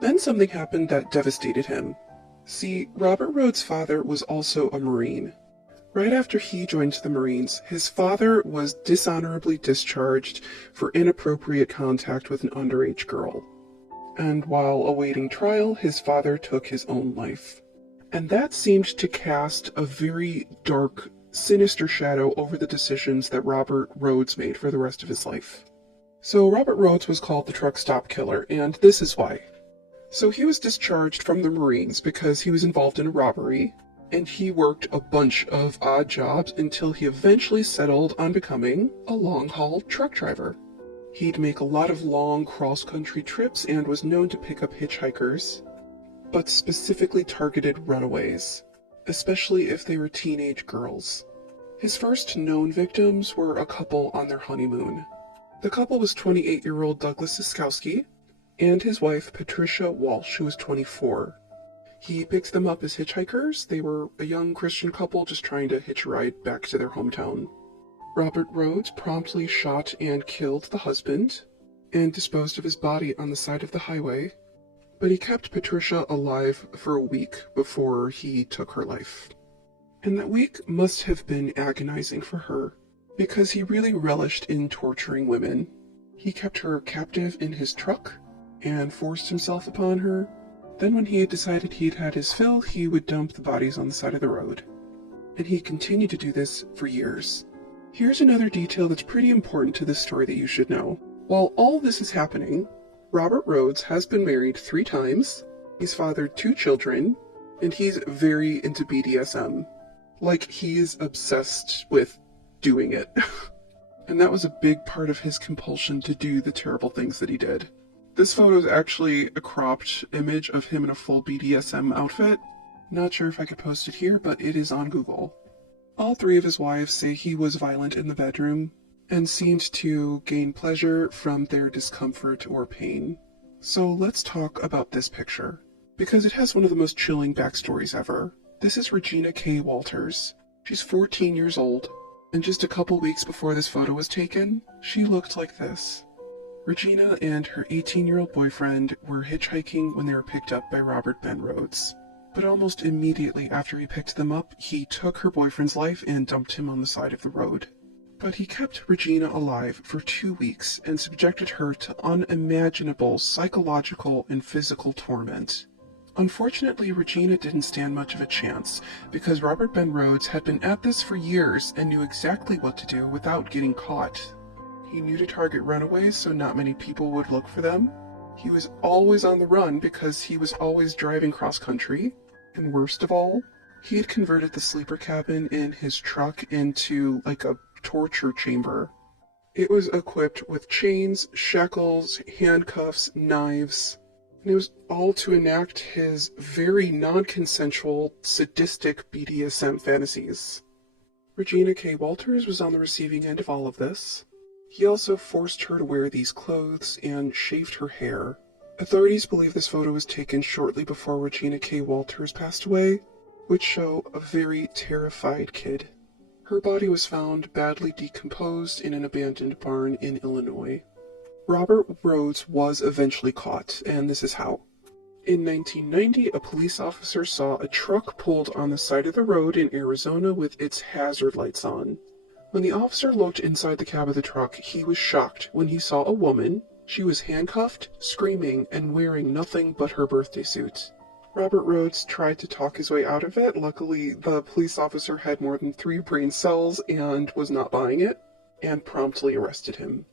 Then something happened that devastated him. See, Robert Rhodes' father was also a Marine. Right after he joined the Marines, his father was dishonorably discharged for inappropriate contact with an underage girl. And while awaiting trial, his father took his own life. And that seemed to cast a very dark, sinister shadow over the decisions that Robert Rhodes made for the rest of his life. So Robert Rhodes was called the truck stop killer, and this is why. So he was discharged from the Marines because he was involved in a robbery, and he worked a bunch of odd jobs until he eventually settled on becoming a long-haul truck driver. He'd make a lot of long cross-country trips and was known to pick up hitchhikers, but specifically targeted runaways, especially if they were teenage girls. His first known victims were a couple on their honeymoon. The couple was 28-year-old Douglas Siskowski and his wife Patricia Walsh, who was 24. He picked them up as hitchhikers. They were a young Christian couple just trying to hitch a ride back to their hometown. Robert Rhodes promptly shot and killed the husband and disposed of his body on the side of the highway, but he kept Patricia alive for a week before he took her life. And that week must have been agonizing for her, because he really relished in torturing women. He kept her captive in his truck and forced himself upon her. Then when he had decided he'd had his fill, he would dump the bodies on the side of the road. And he continued to do this for years. Here's another detail that's pretty important to this story that you should know. While all this is happening, Robert Rhodes has been married 3 times, he's fathered 2 children, and he's very into BDSM. Like, he's obsessed with doing it. And that was a big part of his compulsion to do the terrible things that he did. This photo is actually a cropped image of him in a full BDSM outfit. Not sure if I could post it here, but it is on Google. All 3 of his wives say he was violent in the bedroom and seemed to gain pleasure from their discomfort or pain. So let's talk about this picture, because it has one of the most chilling backstories ever. This is Regina K. Walters. She's 14 years old, and just a couple weeks before this photo was taken, she looked like this. Regina and her 18-year-old boyfriend were hitchhiking when they were picked up by Robert Ben Rhodes. But almost immediately after he picked them up, he took her boyfriend's life and dumped him on the side of the road. But he kept Regina alive for 2 weeks and subjected her to unimaginable psychological and physical torment. Unfortunately, Regina didn't stand much of a chance, because Robert Ben Rhodes had been at this for years and knew exactly what to do without getting caught. He knew to target runaways so not many people would look for them. He was always on the run because he was always driving cross-country. And worst of all, he had converted the sleeper cabin in his truck into like a torture chamber. It was equipped with chains, shackles, handcuffs, knives, and it was all to enact his very non-consensual, sadistic BDSM fantasies. Regina K. Walters was on the receiving end of all of this. He also forced her to wear these clothes and shaved her hair. Authorities believe this photo was taken shortly before Regina K. Walters passed away, which show a very terrified kid. Her body was found badly decomposed in an abandoned barn in Illinois. Robert Rhodes was eventually caught, and this is how. In 1990, a police officer saw a truck pulled on the side of the road in Arizona with its hazard lights on. When the officer looked inside the cab of the truck, he was shocked when he saw a woman. She was handcuffed, screaming, and wearing nothing but her birthday suit. Robert Rhodes tried to talk his way out of it. Luckily, the police officer had more than 3 brain cells and was not buying it, and promptly arrested him.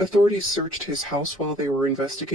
Authorities searched his house while they were investigating.